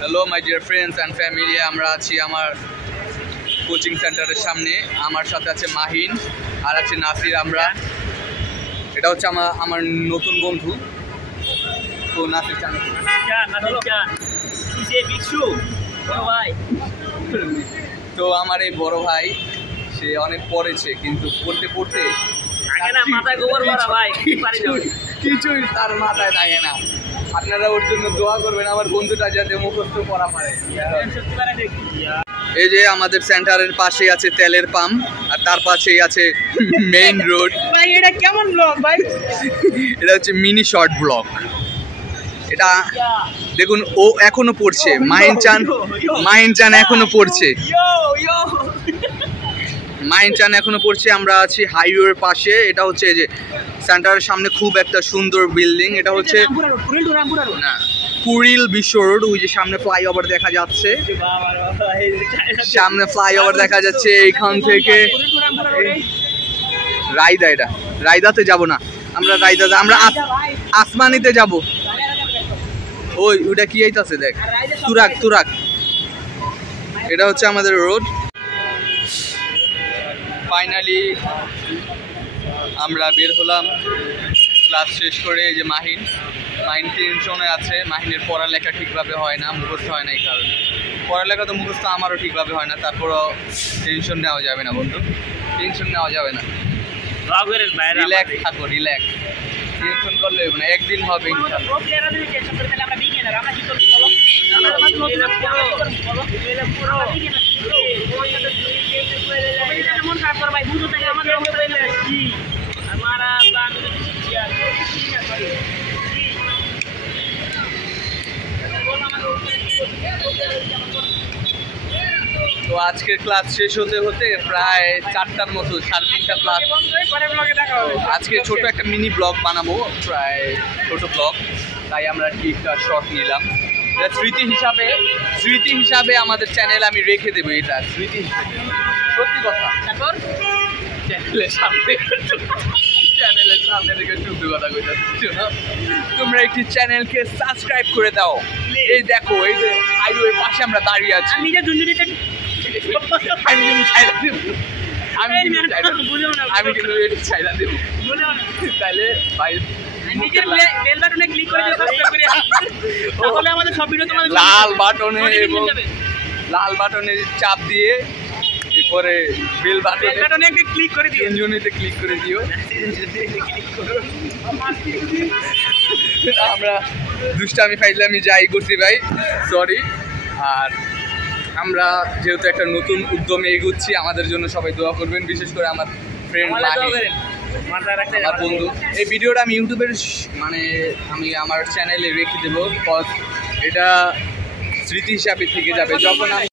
Hello my dear friends and family, আমরা আছি আমার কোচিং সেন্টারের সামনে। আমার সাথে আছে মাহিন আর আছে নাসির। আমরা এটা হচ্ছে আমার নতুন বন্ধু। তো নাসির তো আমার এই বড় ভাই, সে অনেক পড়েছে কিন্তু পড়তে পড়তে কিছুই তার মাথায় থাকে না। আপনারা ওর জন্য দোয়া করবেন, আমার বন্ধুটা যাতে মুখস্থ পড়া পারে। এই যে আমাদের সেন্টারের পাশে আছে তেলের পাম্প, আর তার পাশেই আছে মেইন রোড। ভাই এটা কেমন ব্লগ ভাই? এটা হচ্ছে মিনি শর্ট ব্লগ। এটা দেখুন, ও এখনো পড়ছে। মাহিন চান এখনো পড়ছে। মাহিন চান এখনো পড়ছে। আমরা আছি হাইওয়ের পাশে। এটা হচ্ছে যে সেন্টারের সামনে খুব একটা সুন্দর বিল্ডিং। এটা হচ্ছে না, কুড়িল বিশ্ব রোড। ওই যে সামনে ফ্লাইওভার দেখা যাচ্ছে, সামনে ফ্লাইওভার দেখা যাচ্ছে। এইখান থেকে রায়দা, এটা রায়দাতে যাব না আমরা, রায়দাতে আমরা আসমানিতে যাব। ওইটা কি আইতাছে দেখ, তুরাক। এটা হচ্ছে আমাদের রোড। ফাইনালি আমরা বের হলাম ক্লাস শেষ করে। এই যে মাহিন টেনশনে আছে। মাহিনের পড়ালেখা ঠিকভাবে হয় না, মুখস্থ হয় না। এই কারণে পড়ালেখা তো মুখস্থ আমারও ঠিকভাবে হয় না, তারপরও টেনশন নেওয়া যাবে না বন্ধু, টেনশন নেওয়া যাবে না। রিল্যাক্স থাকো, রিল্যাক্স। টেনশন করলে না, একদিন হবে তো আজকের ক্লাস শেষ হতে হতে প্রায় 4টার মতো, 3:30 ক্লাস। আজকে ছোট একটা মিনি ব্লগ বানাবো, প্রায় ছোট ব্লগ, তাই আমরা ঠিক শর্ট নিলাম। স্মৃতি হিসাবে আমাদের চ্যানেল আমি রেখে দেবো। এটা স্মৃতি হিসাবে, সত্যি কথা। তারপর চ্যানেলের সামনে থেকে সত্যি কথা কইতে, তোমরা একটি চ্যানেলকে সাবস্ক্রাইব করে দাও। এই দেখো, এই যে হাইওয়ের পাশে আমরা দাঁড়িয়ে আছি। আমি কিন্তু এটা চাইলা দেবো, তাহলে ভাই লাল বাটনে চাপ দিয়ে এরপরে বেল বাটনে ক্লিক করে দিও, তিনজনেতে ক্লিক করে দিও। আমরা দুষ্টামি ফাইজলামি যাই করছি ভাই, সরি। আর আমরা যেহেতু একটা নতুন উদ্যমে এগোচ্ছি, আমাদের জন্য সবাই দোয়া করবেন, বিশেষ করে আমার ফ্রেন্ড আমার বন্ধু। এই ভিডিওটা আমি ইউটিউবের আমি আমার চ্যানেলে রেখে দেবো, এটা স্মৃতি হিসাবে থেকে যাবে। যখন আমি